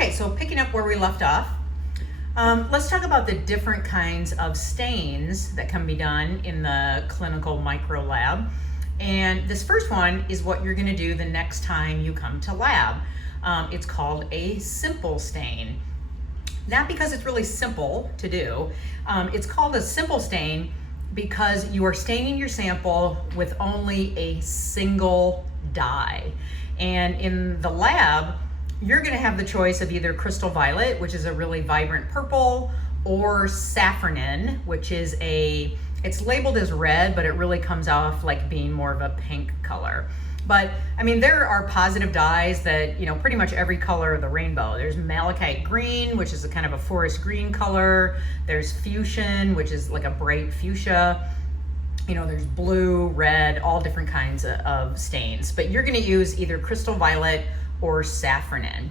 Okay, so picking up where we left off, let's talk about the different kinds of stains that can be done in the clinical micro lab. And this first one is what you're gonna do the next time you come to lab. It's called a simple stain. Not because it's really simple to do. It's called a simple stain because you are staining your sample with only a single dye. And in the lab, you're gonna have the choice of either crystal violet, which is a really vibrant purple, or saffronin, which is it's labeled as red, but it really comes off like being more of a pink color. But I mean, there are positive dyes that, pretty much every color of the rainbow. There's malachite green, which is a kind of a forest green color. There's fuchsian, which is like a bright fuchsia. There's blue, red, all different kinds of stains. But you're gonna use either crystal violet or saffronin.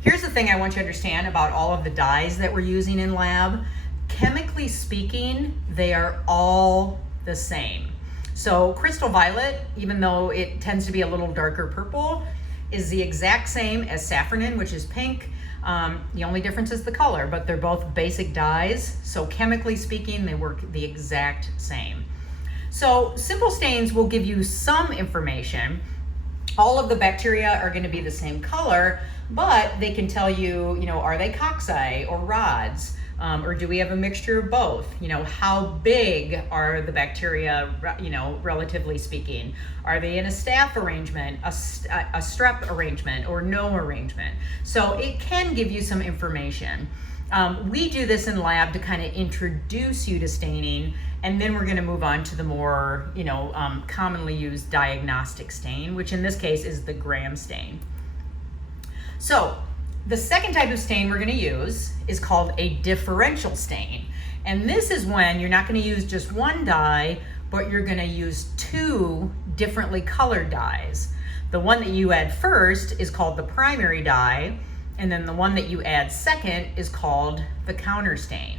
Here's the thing I want you to understand about all of the dyes that we're using in lab. Chemically speaking, they are all the same. So crystal violet, even though it tends to be a little darker purple, is the exact same as saffronin, which is pink. The only difference is the color, but they're both basic dyes. So chemically speaking, they work the exact same. So simple stains will give you some information. All of the bacteria are going to be the same color, but they can tell you, are they cocci or rods? Or do we have a mixture of both? How big are the bacteria, relatively speaking? Are they in a staph arrangement, a strep arrangement, or no arrangement? So it can give you some information. We do this in lab to kind of introduce you to staining, and then we're going to move on to the more, commonly used diagnostic stain, which in this case is the gram stain. So the second type of stain we're going to use is called a differential stain. And this is when you're not going to use just one dye, but you're going to use two differently colored dyes. The one that you add first is called the primary dye, and then the one that you add second is called the counter stain.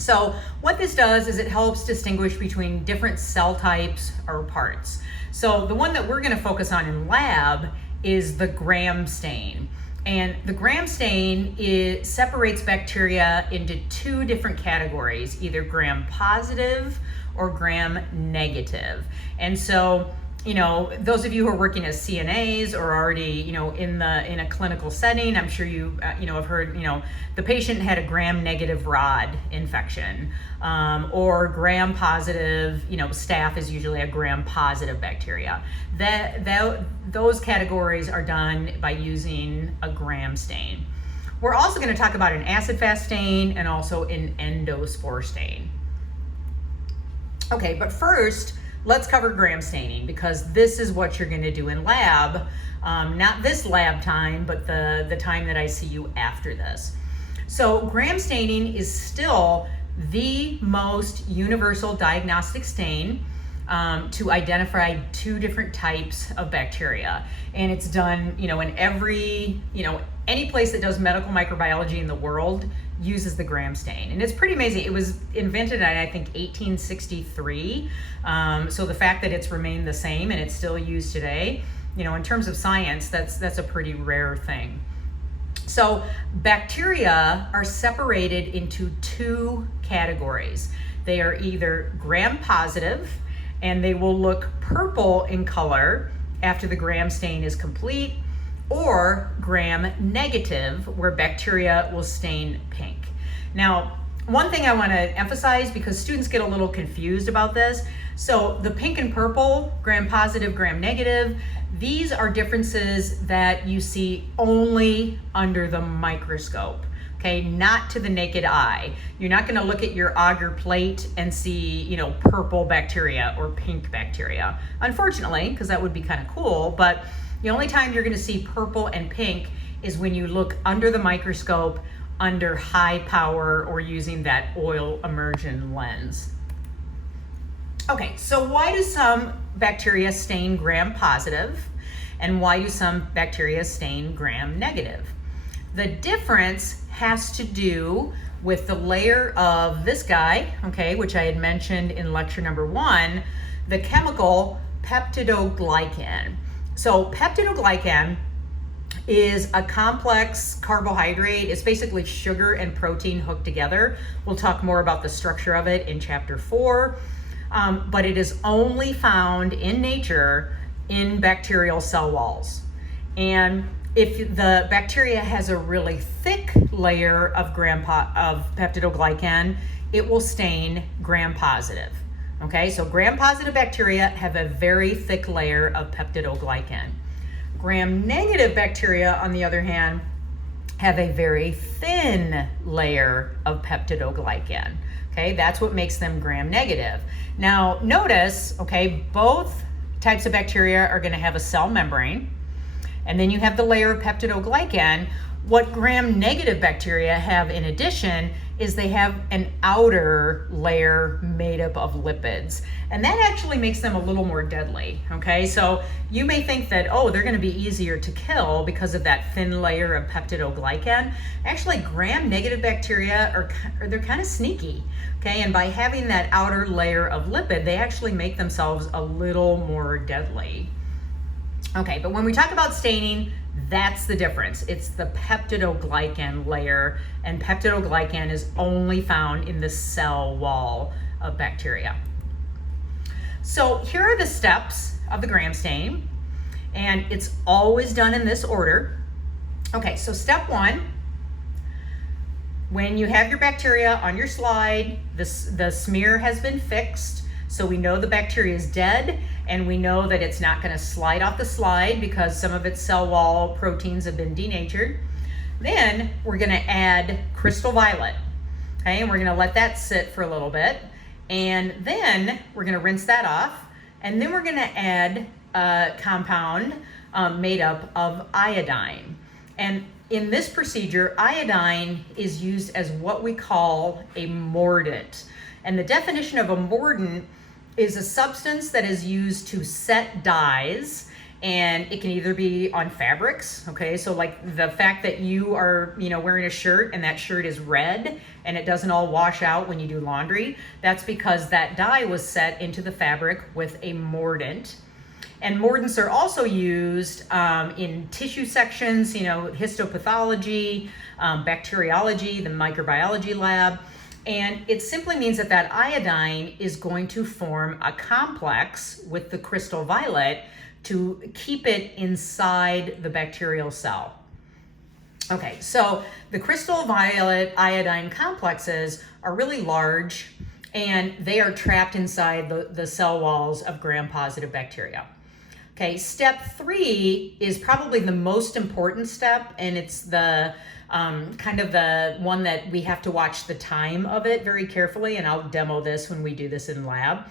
So what this does is it helps distinguish between different cell types or parts. So the one that we're going to focus on in lab is the gram stain. And the gram stain separates bacteria into two different categories, either gram positive or gram negative. And so, those of you who are working as CNAs or already, in a clinical setting, I'm sure you, have heard, the patient had a gram negative rod infection, or gram positive, staph is usually a gram positive bacteria. Those categories are done by using a gram stain. We're also going to talk about an acid-fast stain and also an endospore stain. Okay, but first, let's cover gram staining because this is what you're going to do in lab, not this lab time, but the time that I see you after this. So gram staining is still the most universal diagnostic stain to identify two different types of bacteria. And it's done, in every, any place that does medical microbiology in the world uses the gram stain. And it's pretty amazing. It was invented in, I think, 1863. So the fact that it's remained the same and it's still used today, in terms of science, that's a pretty rare thing. So bacteria are separated into two categories. They are either gram positive, and they will look purple in color after the gram stain is complete, or gram negative, where bacteria will stain pink. Now, one thing I want to emphasize, because students get a little confused about this, so the pink and purple, gram positive, gram negative, these are differences that you see only under the microscope, okay, not to the naked eye. You're not going to look at your agar plate and see, purple bacteria or pink bacteria, unfortunately, because that would be kind of cool, but the only time you're going to see purple and pink is when you look under the microscope under high power or using that oil immersion lens. Okay, so why do some bacteria stain gram positive and why do some bacteria stain gram negative? The difference has to do with the layer of this guy, okay, which I had mentioned in lecture number 1, the chemical peptidoglycan. So peptidoglycan is a complex carbohydrate. It's basically sugar and protein hooked together. We'll talk more about the structure of it in chapter 4, but it is only found in nature in bacterial cell walls. And if the bacteria has a really thick layer of peptidoglycan, it will stain gram-positive. Okay, so gram-positive bacteria have a very thick layer of peptidoglycan. Gram-negative bacteria, on the other hand, have a very thin layer of peptidoglycan. Okay, that's what makes them gram-negative. Now, notice, okay, both types of bacteria are going to have a cell membrane, and then you have the layer of peptidoglycan. What gram-negative bacteria have in addition is they have an outer layer made up of lipids. And that actually makes them a little more deadly, okay? So you may think that, oh, they're gonna be easier to kill because of that thin layer of peptidoglycan. Actually, gram-negative bacteria they're kind of sneaky, okay? And by having that outer layer of lipid, they actually make themselves a little more deadly. Okay, but when we talk about staining, that's the difference. It's the peptidoglycan layer, and peptidoglycan is only found in the cell wall of bacteria. So here are the steps of the gram stain, and it's always done in this order. Okay, so step 1, when you have your bacteria on your slide, the smear has been fixed, so we know the bacteria is dead, and we know that it's not going to slide off the slide because some of its cell wall proteins have been denatured. Then we're going to add crystal violet, okay, and we're going to let that sit for a little bit, and then we're going to rinse that off, and then we're going to add a compound made up of iodine. And in this procedure, iodine is used as what we call a mordant. And the definition of a mordant is a substance that is used to set dyes, and it can either be on fabrics, okay? So like the fact that you are, wearing a shirt and that shirt is red and it doesn't all wash out when you do laundry, that's because that dye was set into the fabric with a mordant. And mordants are also used in tissue sections, histopathology, bacteriology, the microbiology lab. And it simply means that that iodine is going to form a complex with the crystal violet to keep it inside the bacterial cell. Okay, so the crystal violet iodine complexes are really large, and they are trapped inside the cell walls of gram-positive bacteria. Okay, step 3 is probably the most important step, and it's the kind of the one that we have to watch the time of it very carefully, and I'll demo this when we do this in lab.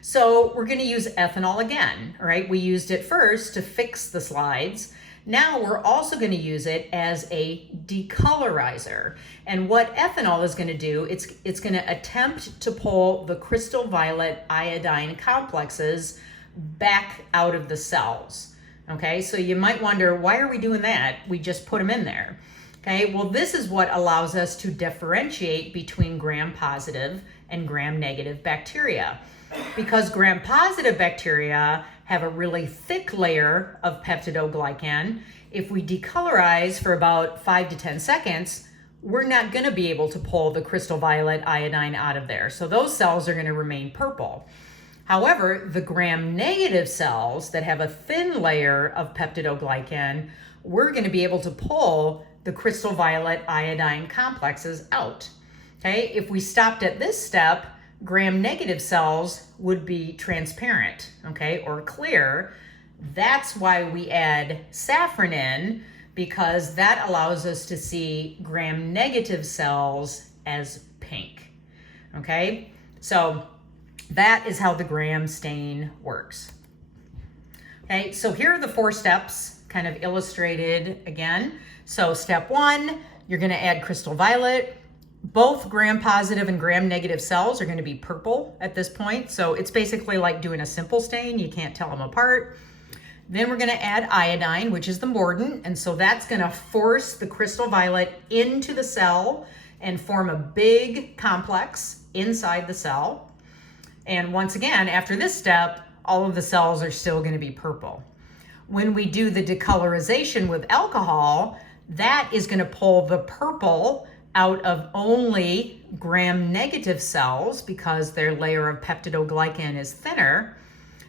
So we're going to use ethanol again, all right? We used it first to fix the slides. Now we're also going to use it as a decolorizer. And what ethanol is going to do, it's going to attempt to pull the crystal violet iodine complexes back out of the cells. Okay, so you might wonder, why are we doing that? We just put them in there. Okay, well, this is what allows us to differentiate between gram-positive and gram-negative bacteria. Because gram-positive bacteria have a really thick layer of peptidoglycan, if we decolorize for about 5 to 10 seconds, we're not going to be able to pull the crystal violet iodine out of there. So those cells are going to remain purple. However, the gram-negative cells that have a thin layer of peptidoglycan, we're going to be able to pull the crystal violet iodine complexes out. Okay, if we stopped at this step, gram-negative cells would be transparent, okay, or clear. That's why we add saffron in, because that allows us to see gram-negative cells as pink, okay? So that is how the gram stain works. Okay, so here are the 4 steps kind of illustrated again. So step 1, you're going to add crystal violet. Both gram-positive and gram-negative cells are going to be purple at this point. So it's basically like doing a simple stain. You can't tell them apart. Then we're going to add iodine, which is the mordant. And so that's going to force the crystal violet into the cell and form a big complex inside the cell. And once again, after this step, all of the cells are still going to be purple. When we do the decolorization with alcohol, that is going to pull the purple out of only gram-negative cells because their layer of peptidoglycan is thinner.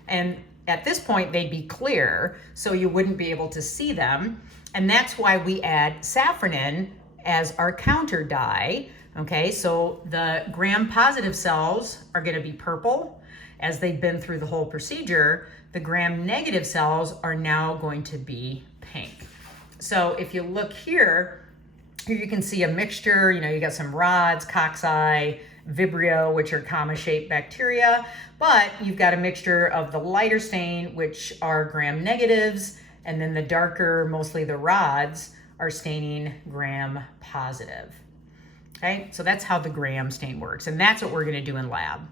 And at this point, they'd be clear, so you wouldn't be able to see them. And that's why we add safranin as our counter dye. Okay, so the gram-positive cells are going to be purple as they've been through the whole procedure. The gram-negative cells are now going to be pink. So if you look here you can see a mixture. You got some rods, cocci, Vibrio, which are comma-shaped bacteria, but you've got a mixture of the lighter stain, which are gram-negatives, and then the darker, mostly the rods, are staining gram-positive. Okay, so that's how the gram stain works, and that's what we're going to do in lab.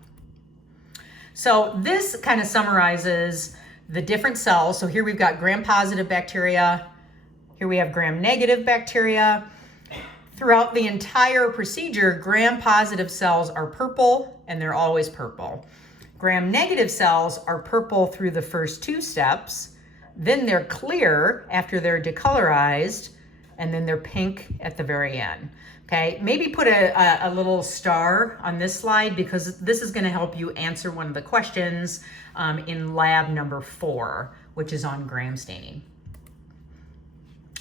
So this kind of summarizes the different cells. So here we've got gram-positive bacteria. Here we have gram-negative bacteria. Throughout the entire procedure, gram-positive cells are purple, and they're always purple. Gram-negative cells are purple through the first 2 steps. Then they're clear after they're decolorized, and then they're pink at the very end. Okay, maybe put a little star on this slide because this is going to help you answer one of the questions in lab number 4, which is on gram staining.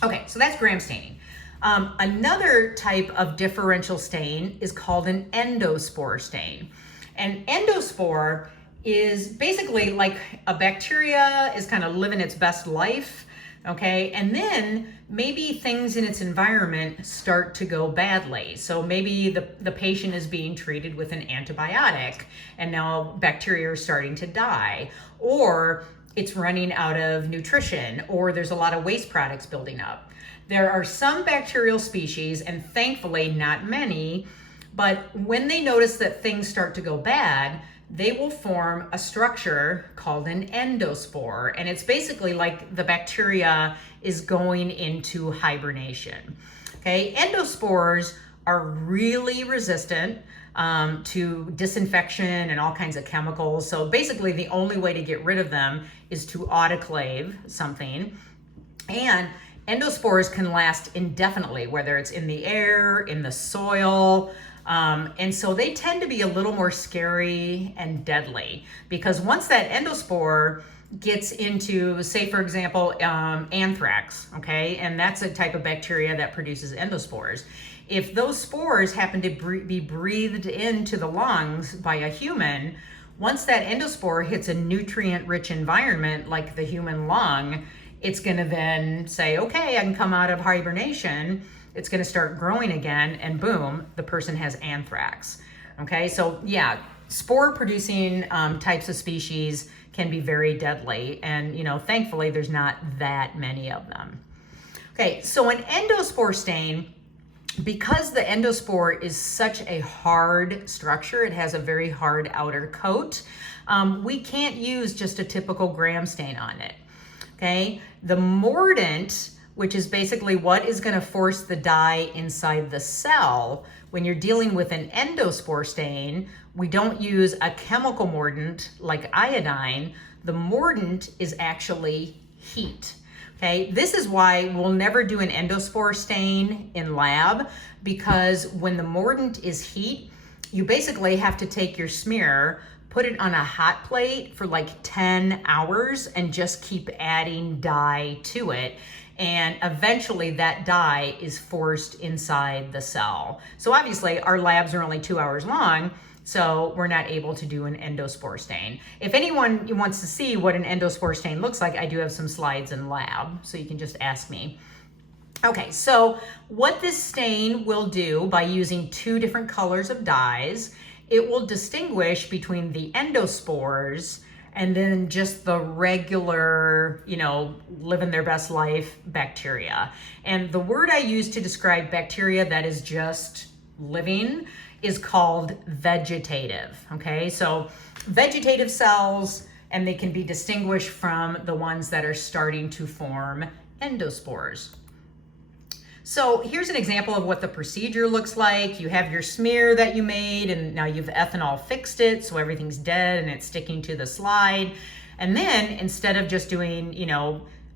Okay, so that's gram staining. Another type of differential stain is called an endospore stain. An endospore is basically like a bacteria is kind of living its best life, okay? And then maybe things in its environment start to go badly. So maybe the patient is being treated with an antibiotic and now bacteria are starting to die, or it's running out of nutrition, or there's a lot of waste products building up. There are some bacterial species, and thankfully not many, but when they notice that things start to go bad, they will form a structure called an endospore. And it's basically like the bacteria is going into hibernation. Okay, endospores are really resistant to disinfection and all kinds of chemicals. So basically the only way to get rid of them is to autoclave something. And endospores can last indefinitely, whether it's in the air, in the soil, and so they tend to be a little more scary and deadly because once that endospore gets into, say for example, anthrax, okay, and that's a type of bacteria that produces endospores. If those spores happen to be breathed into the lungs by a human, once that endospore hits a nutrient-rich environment like the human lung, it's going to then say, okay, I can come out of hibernation. It's going to start growing again, and boom, the person has anthrax. Okay, so yeah, spore-producing types of species can be very deadly, and thankfully there's not that many of them. Okay, so an endospore stain, because the endospore is such a hard structure, it has a very hard outer coat, we can't use just a typical gram stain on it. Okay, the mordant, which is basically what is going to force the dye inside the cell. When you're dealing with an endospore stain, we don't use a chemical mordant like iodine. The mordant is actually heat. Okay, this is why we'll never do an endospore stain in lab, because when the mordant is heat, you basically have to take your smear, put it on a hot plate for like 10 hours and just keep adding dye to it. And eventually that dye is forced inside the cell. So obviously our labs are only 2 hours long, so we're not able to do an endospore stain. If anyone wants to see what an endospore stain looks like, I do have some slides in lab, so you can just ask me. Okay, so what this stain will do by using 2 different colors of dyes, it will distinguish between the endospores and then just the regular, living their best life bacteria. And the word I use to describe bacteria that is just living is called vegetative, okay? So vegetative cells, and they can be distinguished from the ones that are starting to form endospores. So here's an example of what the procedure looks like. You have your smear that you made, and now you've ethanol fixed it, so everything's dead and it's sticking to the slide. And then instead of just doing,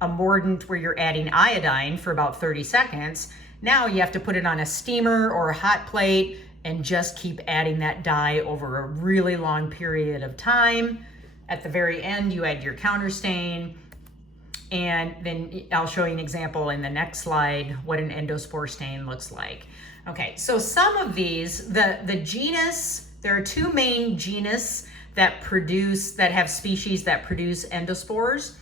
a mordant where you're adding iodine for about 30 seconds. Now you have to put it on a steamer or a hot plate and just keep adding that dye over a really long period of time. At the very end, you add your counter stain. And then I'll show you an example in the next slide what an endospore stain looks like. Okay, so some of these, the genus, there are two main genus that have species that produce endospores.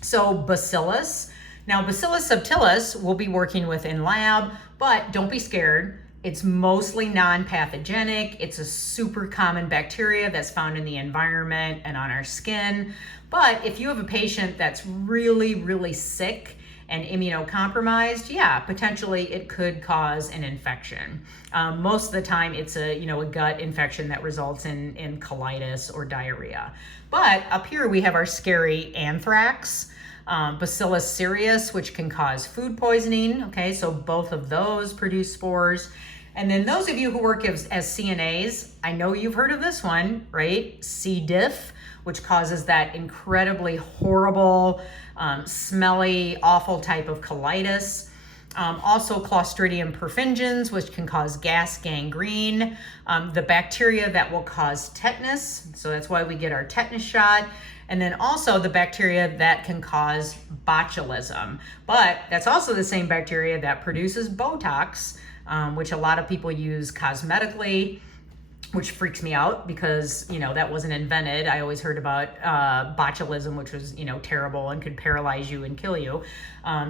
So Bacillus. Now Bacillus subtilis we'll be working with in lab, but don't be scared. It's mostly non-pathogenic. It's a super common bacteria that's found in the environment and on our skin. But if you have a patient that's really, really sick and immunocompromised, yeah, potentially it could cause an infection. Most of the time it's a gut infection that results in colitis or diarrhea. But up here we have our scary anthrax, Bacillus cereus, which can cause food poisoning. Okay, so both of those produce spores. And then those of you who work as CNAs, I know you've heard of this one, right? C. diff, which causes that incredibly horrible, smelly, awful type of colitis. Also Clostridium perfringens, which can cause gas gangrene, the bacteria that will cause tetanus. So that's why we get our tetanus shot. And then also the bacteria that can cause botulism. But that's also the same bacteria that produces Botox, which a lot of people use cosmetically, which freaks me out because, that wasn't invented. I always heard about botulism, which was, terrible and could paralyze you and kill you.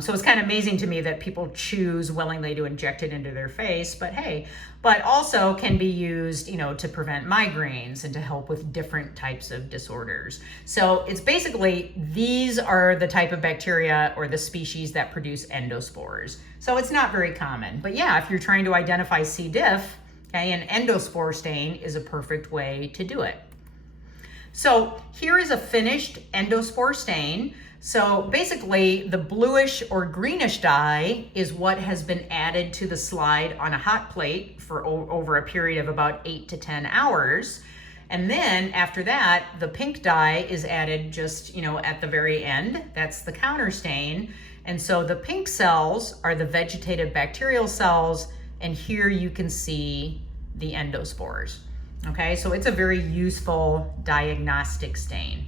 So it's kind of amazing to me that people choose willingly to inject it into their face, but also can be used, to prevent migraines and to help with different types of disorders. So it's basically, these are the type of bacteria or the species that produce endospores. So it's not very common, but yeah, if you're trying to identify C. diff, okay, an endospore stain is a perfect way to do it. So here is a finished endospore stain. So basically the bluish or greenish dye is what has been added to the slide on a hot plate for over a period of about 8 to 10 hours. And then after that, the pink dye is added just, at the very end. That's the counter stain. And so the pink cells are the vegetative bacterial cells, and here you can see the endospores. Okay, so it's a very useful diagnostic stain.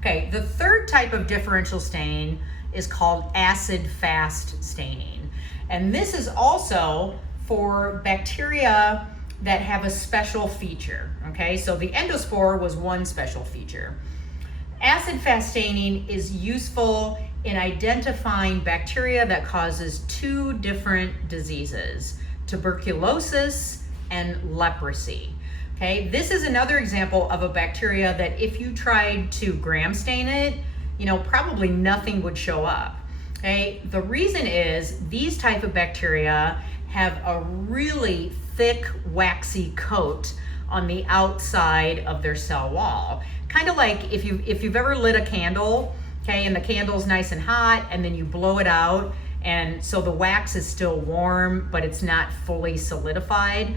Okay, the third type of differential stain is called acid-fast staining. And this is also for bacteria that have a special feature. Okay, so the endospore was one special feature. Acid-fast staining is useful in identifying bacteria that causes two different diseases, tuberculosis and leprosy. Okay, this is another example of a bacteria that if you tried to gram stain it, probably nothing would show up. Okay, the reason is these type of bacteria have a really thick, waxy coat on the outside of their cell wall. Kind of like if you've ever lit a candle, okay, and the candle's nice and hot, and then you blow it out, and so the wax is still warm, but it's not fully solidified.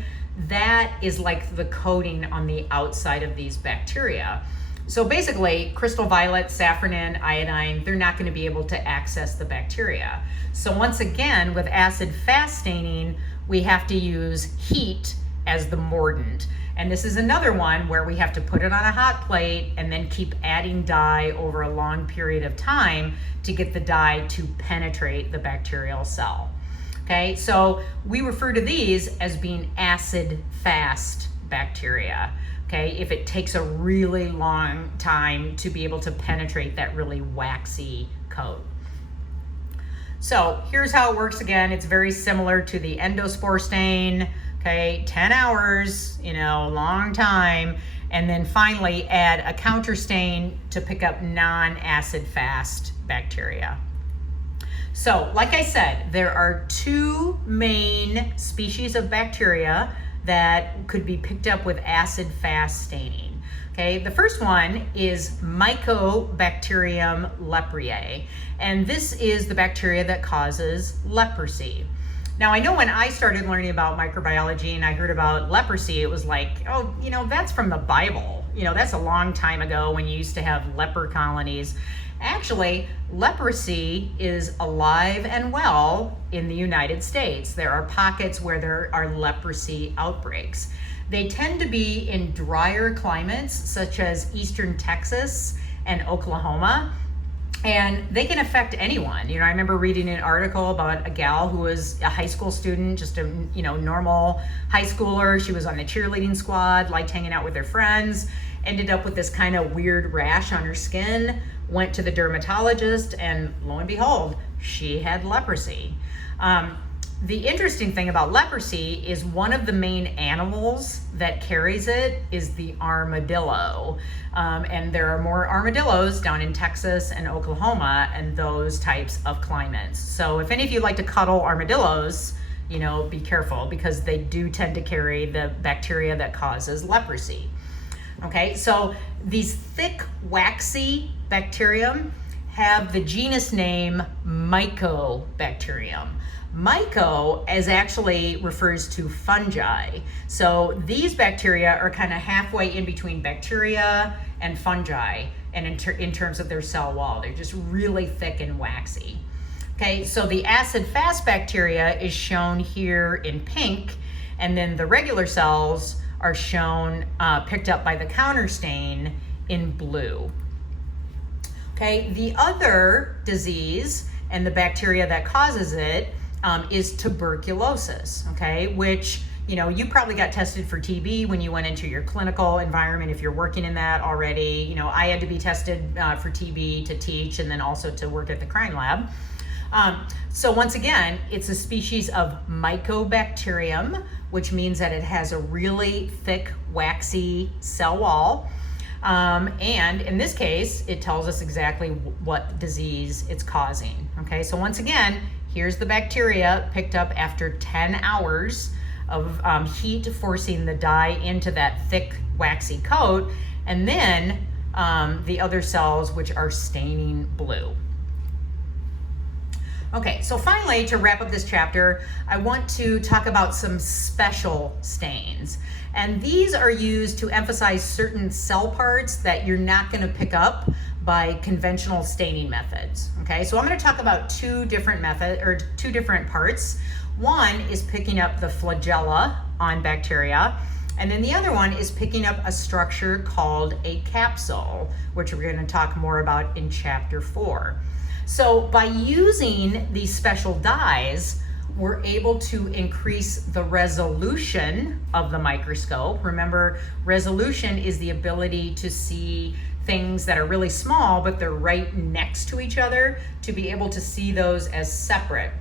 That is like the coating on the outside of these bacteria. So basically, crystal violet, safranin, iodine, they're not going to be able to access the bacteria. So once again, with acid-fast staining, we have to use heat as the mordant. And this is another one where we have to put it on a hot plate and then keep adding dye over a long period of time to get the dye to penetrate the bacterial cell. Okay, so we refer to these as being acid-fast bacteria. Okay, if it takes a really long time to be able to penetrate that really waxy coat. So here's how it works again. It's very similar to the endospore stain. Okay, 10 hours, long time. And then finally add a counter stain to pick up non-acid fast bacteria. So like I said, there are two main species of bacteria that could be picked up with acid-fast staining. Okay, the first one is Mycobacterium leprae, and this is the bacteria that causes leprosy. Now, I know when I started learning about microbiology and I heard about leprosy, it was like, oh, that's from the Bible. That's a long time ago when you used to have leper colonies. Actually, leprosy is alive and well in the United States. There are pockets where there are leprosy outbreaks. They tend to be in drier climates, such as eastern Texas and Oklahoma, and they can affect anyone. You know, I remember reading an article about a gal who was a high school student, just a normal high schooler. She was on the cheerleading squad, liked hanging out with her friends, ended up with this kind of weird rash on her skin, went to the dermatologist, and lo and behold, she had leprosy. The interesting thing about leprosy is one of the main animals that carries it is the armadillo. And there are more armadillos down in Texas and Oklahoma and those types of climates. So if any of you like to cuddle armadillos, be careful, because they do tend to carry the bacteria that causes leprosy. Okay, so these thick, waxy bacterium have the genus name Mycobacterium. Myco actually refers to fungi. So these bacteria are kind of halfway in between bacteria and fungi, and in terms of their cell wall, they're just really thick and waxy. Okay, so the acid-fast bacteria is shown here in pink, and then the regular cells are shown, picked up by the counter stain in blue. Okay, the other disease and the bacteria that causes it is tuberculosis, okay, which, you probably got tested for TB when you went into your clinical environment if you're working in that already. I had to be tested for TB to teach and then also to work at the crime lab. So once again, it's a species of Mycobacterium, which means that it has a really thick, waxy cell wall. And in this case, it tells us exactly what disease it's causing. Okay, so once again, here's the bacteria picked up after 10 hours of heat forcing the dye into that thick, waxy coat, and then the other cells, which are staining blue. Okay, so finally, to wrap up this chapter, I want to talk about some special stains. And these are used to emphasize certain cell parts that you're not going to pick up by conventional staining methods. Okay, so I'm going to talk about two different parts. One is picking up the flagella on bacteria, and then the other one is picking up a structure called a capsule, which we're going to talk more about in chapter 4. So by using these special dyes, we're able to increase the resolution of the microscope. Remember, resolution is the ability to see things that are really small, but they're right next to each other, to be able to see those as separate.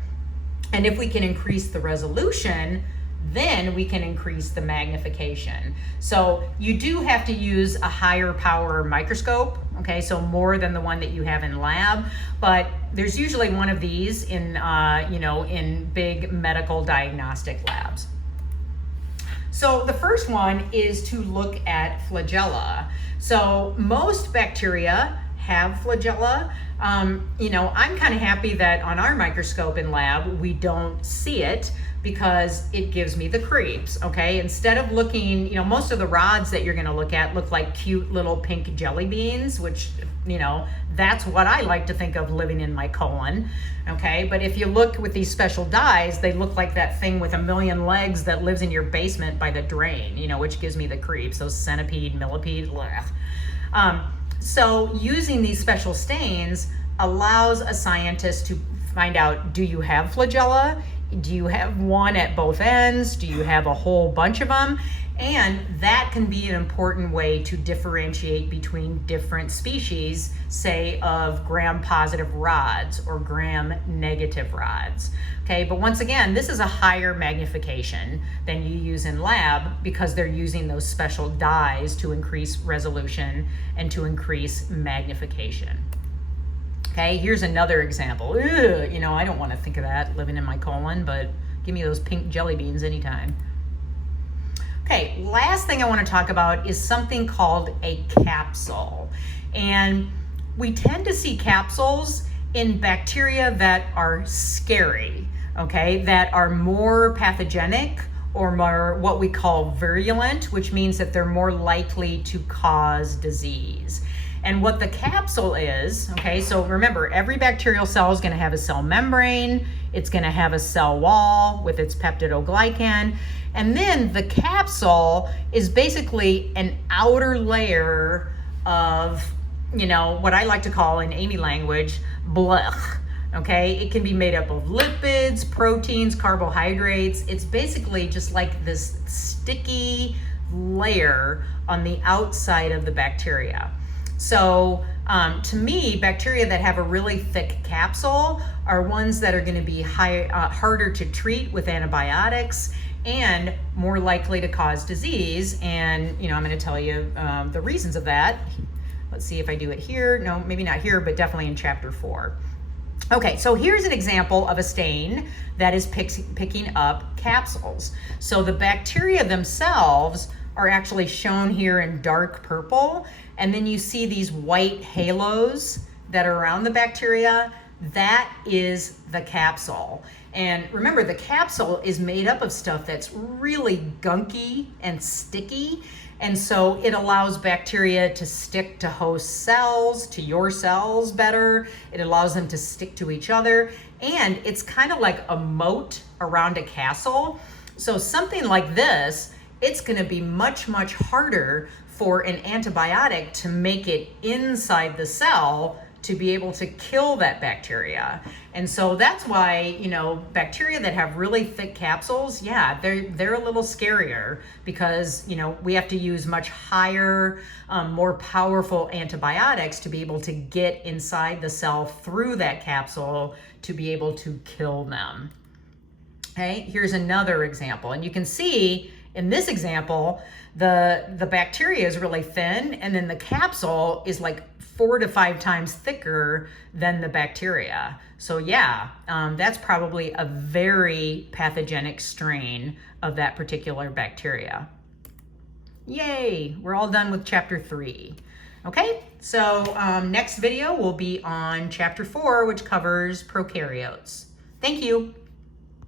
And if we can increase the resolution, then we can increase the magnification. So you do have to use a higher power microscope, okay, so more than the one that you have in lab, but there's usually one of these in, in big medical diagnostic labs. So the first one is to look at flagella. So most bacteria have flagella. I'm kind of happy that on our microscope in lab, we don't see it, because it gives me the creeps, okay? Instead of looking, most of the rods that you're gonna look at look like cute little pink jelly beans, which, that's what I like to think of living in my colon, okay? But if you look with these special dyes, they look like that thing with a million legs that lives in your basement by the drain, which gives me the creeps, those centipede, millipede, so using these special stains allows a scientist to find out, do you have flagella? Do you have one at both ends? Do you have a whole bunch of them? And that can be an important way to differentiate between different species, say of gram-positive rods or gram-negative rods. Okay, but once again, this is a higher magnification than you use in lab, because they're using those special dyes to increase resolution and to increase magnification. Okay, here's another example. Ugh, I don't want to think of that living in my colon, but give me those pink jelly beans anytime. Okay, last thing I want to talk about is something called a capsule. And we tend to see capsules in bacteria that are scary, okay, that are more pathogenic or more what we call virulent, which means that they're more likely to cause disease. And what the capsule is, okay, so remember, every bacterial cell is going to have a cell membrane. It's going to have a cell wall with its peptidoglycan. And then the capsule is basically an outer layer of, you know, what I like to call in Amy language, blech. Okay, it can be made up of lipids, proteins, carbohydrates. It's basically just like this sticky layer on the outside of the bacteria. So to me, bacteria that have a really thick capsule are ones that are going to be harder to treat with antibiotics and more likely to cause disease. And, you know, I'm going to tell you the reasons of that. Let's see if I do it here. No, maybe not here, but definitely in chapter 4. Okay, so here's an example of a stain that is picking up capsules. So the bacteria themselves are actually shown here in dark purple, and then you see these white halos that are around the bacteria. That is the capsule. And remember, the capsule is made up of stuff that's really gunky and sticky, and so it allows bacteria to stick to host cells, to your cells better. It allows them to stick to each other, and it's kind of like a moat around a castle. So something like this, it's going to be much, much harder for an antibiotic to make it inside the cell to be able to kill that bacteria. And so that's why, you know, bacteria that have really thick capsules, yeah, they're a little scarier because, you know, we have to use much higher, more powerful antibiotics to be able to get inside the cell through that capsule to be able to kill them. Okay, here's another example. And you can see in this example, the bacteria is really thin, and then the capsule is like 4 to 5 times thicker than the bacteria. So yeah, that's probably a very pathogenic strain of that particular bacteria. Yay, we're all done with chapter 3. Okay, so next video will be on chapter 4, which covers prokaryotes. Thank you.